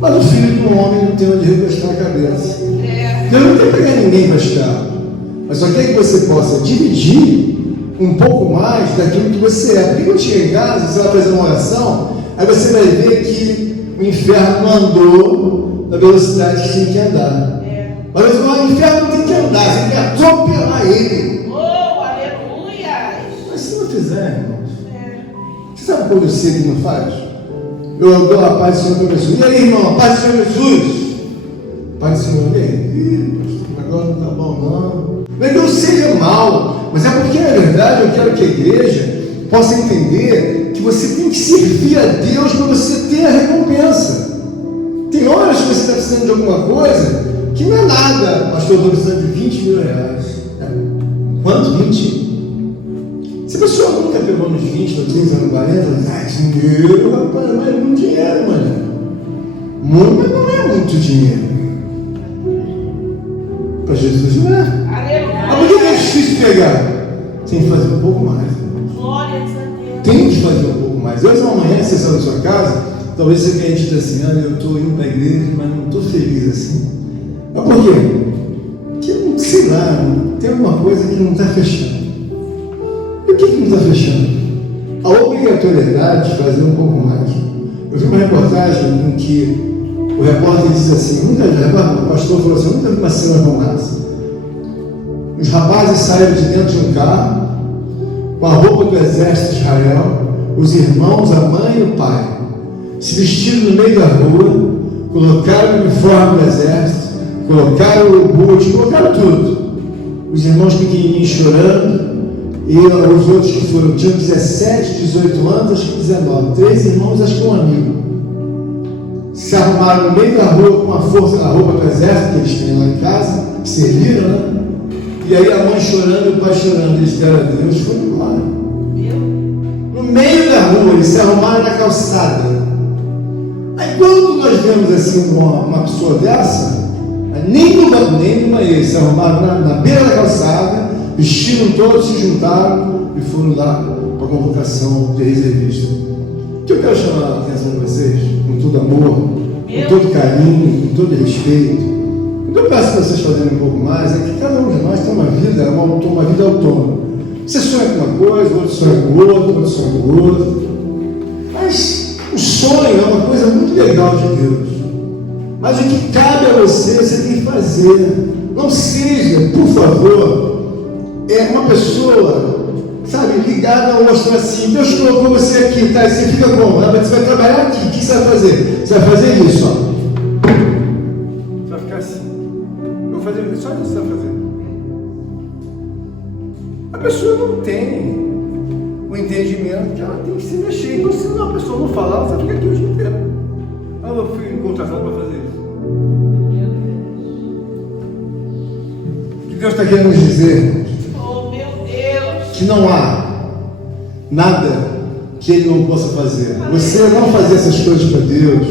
mas o filho de um homem não tem onde recostar a cabeça. Deus não tem que pegar ninguém para estar, mas só quer que você possa dividir um pouco mais daquilo que você é. Porque quando chega em casa, você vai fazer uma oração, aí você vai ver que o inferno não andou na velocidade que tinha que andar. Mas o inferno não tem que andar, você tem que atropelar ele. Oh, aleluia! Mas se não fizer, irmãos, você sabe quando eu sei que não faz? Eu dou a paz do Senhor para Jesus. E aí, irmão, a paz do Senhor Jesus? Paz do Senhor, agora não está bom, não. Não é que eu seja mal, mas é porque, na verdade, eu quero que a igreja possa entender que você tem que servir a Deus para você ter a recompensa. Tem horas que você está precisando de alguma coisa que não é nada. Pastor, estou precisando de 20 mil reais. Quanto? 20? Se a pessoa nunca pegou nos 20, nos 30, nos 40, dinheiro, rapaz, não é muito dinheiro, mano. Muito, mas não é muito dinheiro. Para Jesus não é. Aleluia. Mas por que é difícil pegar? Tem que fazer um pouco mais. Glória a Deus. Tem que fazer um pouco mais. Hoje amanhã, você sai da sua casa, talvez você tenha dito assim, eu estou indo para a igreja, mas não estou feliz assim. Mas por quê? Porque, sei lá, tem alguma coisa que não está fechando. E o que não está fechando? A obrigatoriedade de fazer um pouco mais. Eu vi uma reportagem em que o repórter disse assim, o pastor falou assim, nunca vi uma cena como essa. Os rapazes saíram de dentro de um carro, com a roupa do exército de Israel, os irmãos, a mãe e o pai, se vestiram no meio da rua, colocaram o uniforme do exército, colocaram o boot, colocaram tudo. Os irmãos pequenininhos chorando, e os outros que foram, tinham 17, 18 anos, acho que 19, 3 irmãos, acho que um amigo. Se arrumaram no meio da rua com a força da roupa do exército que eles têm lá em casa, que serviram, né? E aí a mãe chorando e o pai chorando, eles deram a Deus e foram embora. No meio da rua, eles se arrumaram na calçada. Aí quando nós vemos assim uma pessoa dessa, nem no banheiro, eles se arrumaram na beira da calçada, vestiram todos, se juntaram e foram lá para a convocação de reservista. O que eu quero chamar a atenção de vocês, com todo amor, com todo carinho, com todo respeito, o que eu peço para vocês fazerem um pouco mais é que cada um de nós tem uma vida autônoma. Você sonha com uma coisa, outro sonha com outra, outro sonha com outra. Mas o sonho é uma coisa muito legal de Deus. Mas o que cabe a você, você tem que fazer. Não seja, por favor, uma pessoa sabe, ligado ao outro assim. Deus colocou você aqui, tá? E você fica como? Você vai trabalhar aqui, o que você vai fazer? Você vai fazer isso, ó. Você vai ficar assim. Eu vou fazer só isso que você vai fazer. A pessoa não tem o entendimento que ela tem que se mexer. Então, se a pessoa não falar, você fica aqui o dia inteiro. Eu fui contratado para fazer isso. O que Deus está querendo nos dizer? Oh, meu Deus! Que não há nada que Ele não possa fazer. Você não fazer essas coisas para Deus,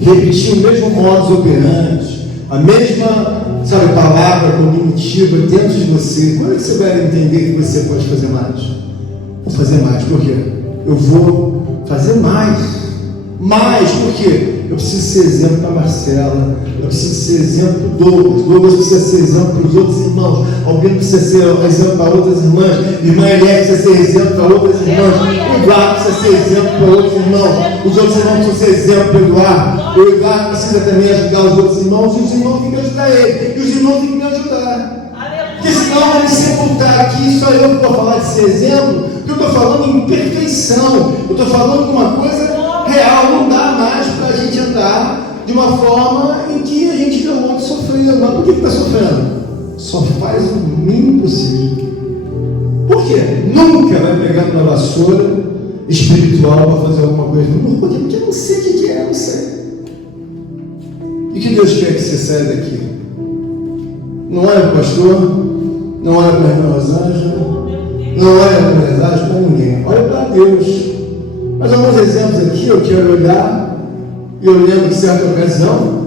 repetir o mesmo modus operandi, a mesma, sabe, palavra cognitiva dentro de você. Quando é que você vai entender que você pode fazer mais? Vou fazer mais, por quê? Eu vou fazer mais. Mais, por quê? Eu preciso ser exemplo para Marcela, eu preciso ser exemplo para Douglas precisa ser exemplo para os outros irmãos, alguém precisa ser exemplo para outras irmãs, irmã Eliette precisa ser exemplo para outras irmãs, o Eduardo precisa ser exemplo para outros irmãos, os outros irmãos precisam ser exemplo para o Eduardo, o Eduardo precisa também ajudar os outros irmãos, e os irmãos têm que ajudar ele, e os irmãos têm que me ajudar. Porque senão eu vou me sepultar aqui, só eu que vou falar de ser exemplo, porque eu estou falando em perfeição, eu estou falando de uma coisa real, não dá mais para a gente andar de uma forma em que a gente vê o outro sofrendo. Mas por que está sofrendo? Só faz o mínimo possível. Por quê? Nunca vai pegar uma vassoura espiritual para fazer alguma coisa. Por quê? Porque eu não sei o que é, eu não sei. E que Deus quer que você saia daqui? Não olha para o pastor, não olha para a irmã Rosângela, não olha para a mensagem, para ninguém. Olha para Deus. Mas alguns exemplos aqui eu quero olhar, e eu lembro de certa ocasião,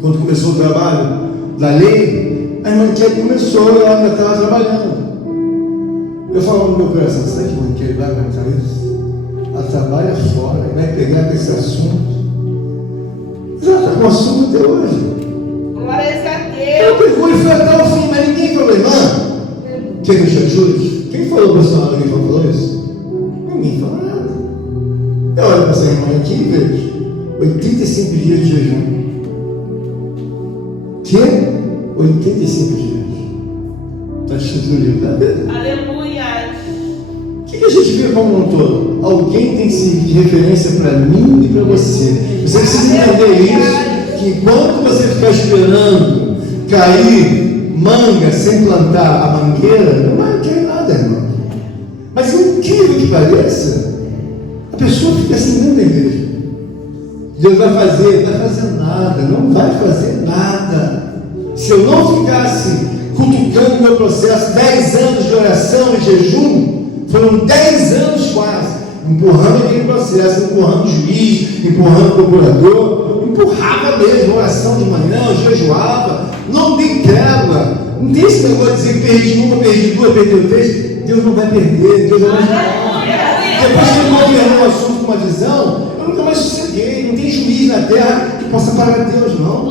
quando começou o trabalho da lei, a irmã Kelly começou e ela ainda estava trabalhando. Eu falo no meu coração, será que a irmã Kelly vai aguentar isso? Ela trabalha fora e vai pegar com esse assunto. Mas ela está com o assunto até hoje. Glória a Deus! Ela pegou e foi até o fim, mas ninguém falou, irmã, quer que eu te ajude? Quem falou para a senhora que falou isso? Ninguém falou nada. Eu olho para essa irmã aqui e vejo 85 dias de jejum. Que? 85 dias. Está escrito no livro da Bíblia. Aleluia! O que a gente vê como um todo? Alguém tem que servir de referência para mim e para você. Você precisa entender isso, que enquanto você ficar esperando cair manga sem plantar a mangueira, não vai cair nada, irmão. Mas incrível que pareça, a pessoa fica assim dentro da igreja. Deus vai fazer, não vai fazer nada, não vai fazer nada. Se eu não ficasse cutucando o meu processo, 10 anos de oração e jejum, foram 10 anos quase, empurrando aquele processo, empurrando o juiz, empurrando o procurador, empurrava mesmo, oração de manhã, eu jejuava, não tem trégua, não tem esse negócio de dizer perdi uma, perdi duas, perdeu três. Deus não vai perder, Deus vai depois que ele governou o assunto com uma visão, eu nunca mais sosseguei. Não tem juiz na terra que possa parar Deus, não.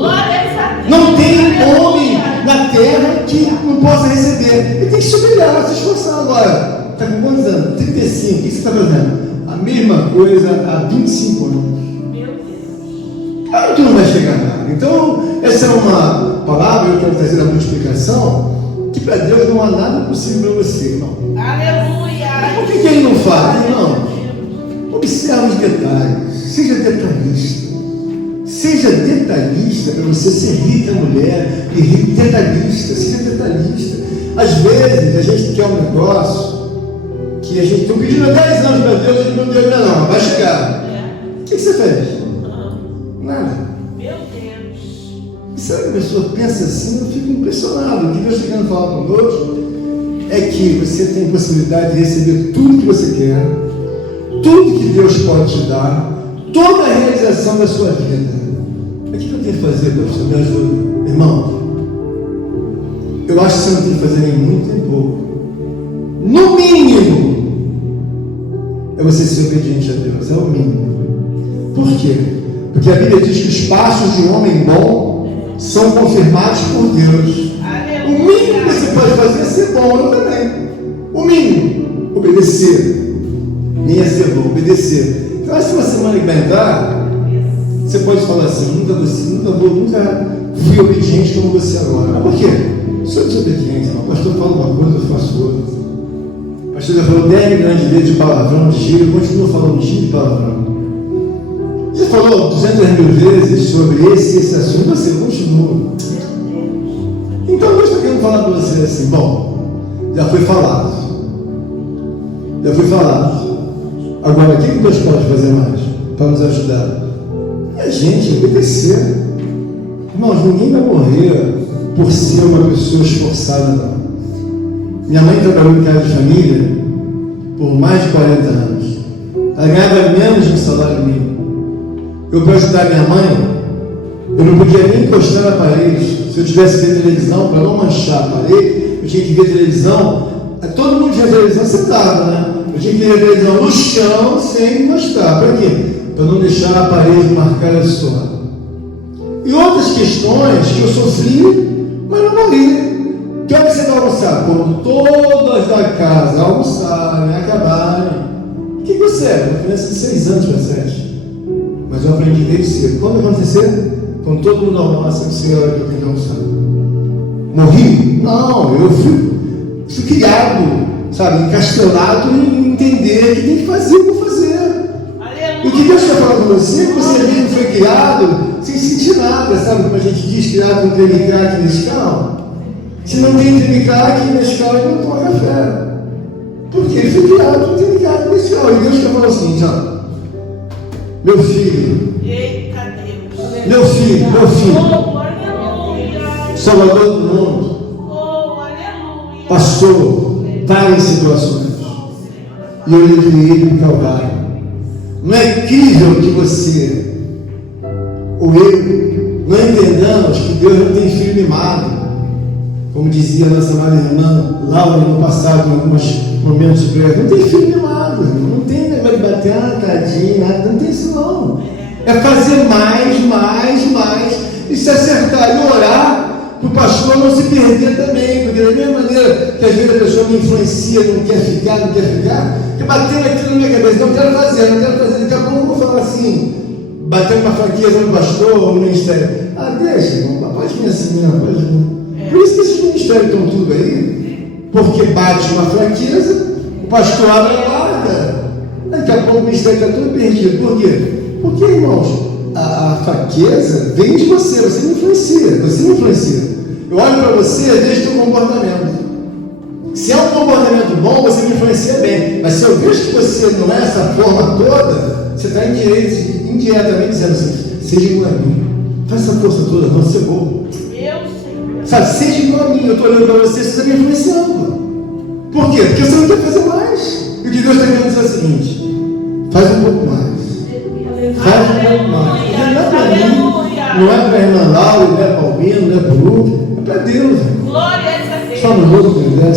Não tem homem na terra que não possa receber. Ele tem que se humilhar, se esforçar agora. Está com quantos anos? 35. O que você está fazendo? A mesma coisa há 25 anos. Claro que não vai chegar nada. Então, essa é uma palavra, eu quero trazer a multiplicação, que para Deus não há nada possível para você, irmão. Aleluia! Por que ele não faz, irmão? Observe os detalhes, seja detalhista. Seja detalhista para você ser rica mulher e rica detalhista, seja detalhista. Às vezes a gente quer um negócio que a gente está pedindo há 10 anos para Deus e não deu ainda não, vai chegar. O que você fez? Nada. Meu Deus! E sabe que a pessoa pensa assim? Eu fico impressionado. O que Deus está querendo falar conosco é que você tem possibilidade de receber tudo que você quer, tudo que Deus pode te dar, toda a realização da sua vida. O que eu tenho que fazer, pastor? Me ajuda. Irmão, eu acho que você não tem que fazer nem muito nem pouco. No mínimo, é você ser obediente a Deus. É o mínimo. Por quê? Porque a Bíblia diz que os passos de um homem bom são confirmados por Deus. O mínimo que você pode fazer é ser bom, eu também. O mínimo, obedecer. Nem é ser bom, obedecer. Então, essa uma semana que vai entrar, você pode falar assim, nunca fui obediente como você agora. Mas por quê? Sou desobediente, o pastor fala uma coisa, eu faço outra. O pastor já falou 10 milhões de vezes de palavrão, de gíria, eu continuo falando de palavrão. Você falou 200 mil vezes sobre esse assunto, você continua. Então Deus está querendo falar para você assim, bom, já foi falado. Já foi falado. Agora, o que Deus pode fazer mais para nos ajudar? É a gente obedecer. Irmãos, ninguém vai morrer por ser uma pessoa esforçada, não. Minha mãe trabalhou em casa de família por mais de 40 anos. Ela ganhava menos de um salário mínimo. Eu, para ajudar minha mãe, eu não podia nem encostar na parede. Se eu tivesse que ver televisão, para não manchar a parede, eu tinha que ver televisão. Todo mundo tinha televisão sentado, né? Eu tinha que ver a televisão no chão sem encostar. Para quê? Para não deixar a parede marcada de suor. E outras questões que eu sofri, mas não morri. Que hora que você vai almoçar? Quando todas da casa almoçarem, acabarem. O que você é? Uma criança de 6 anos para 7. Mas eu aprendi desde cedo. Quando acontecer? Quando todo mundo almoça, você é a hora que eu tenho que almoçar. Morri? Não, eu fui criado, sabe, encastelado em entender que tem que fazer, eu vou fazer. E o que Deus quer falar com você é que você mesmo foi criado sem sentir nada, sabe? Como a gente diz, criado com creme crack Nescau. Se não tem creme crack Nescau, ele não toma café. Porque ele foi criado com creme crack Nescau. E Deus quer falar o seguinte, ó. Meu filho. Eita Deus. Meu filho. Oh, aleluia. Salvador do mundo. Oh, aleluia. Passou várias situações. E eu levei ele para o Calvário. Não é incrível que você, ou eu, não entendamos que Deus não tem filho mimado. Como dizia a nossa amada irmã Laura no passado, em alguns momentos de breve, não tem filho mimado, não tem negócio de bater, tadinho, nada, não tem isso não. É fazer mais, e se acertar e orar, para o pastor não se perder também, porque da mesma maneira que às vezes a pessoa me influencia, não quer ficar, que batendo aquilo na minha cabeça, não quero fazer, daqui a pouco eu vou falar assim, batendo uma fraqueza no pastor ou no ministério. Deixa, irmão, pode vir assim mesmo, pode vir. Por isso que esses ministérios estão tudo aí, porque bate uma fraqueza, o pastor abre a larga, daqui a pouco o ministério está tudo perdido. Por quê? Porque, irmãos, a fraqueza vem de você me influencia. Eu olho para você desde o teu comportamento. Se é um comportamento bom, você me influencia bem. Mas se eu vejo que você não é essa forma toda, você está indiretamente dizendo assim, seja igual a mim. Faz essa força toda, não ser bom. Sabe, seja igual a mim. Eu estou olhando para você está me influenciando. Por quê? Porque você não quer fazer mais. E o que Deus está querendo dizer é o seguinte, faz um pouco mais. Faz um pouco mais. Porque não é para mim, não é para a irmã Laura, não é para o Albino, não é para o Luke, é para Deus. Glória a Deus. Só no outro, né?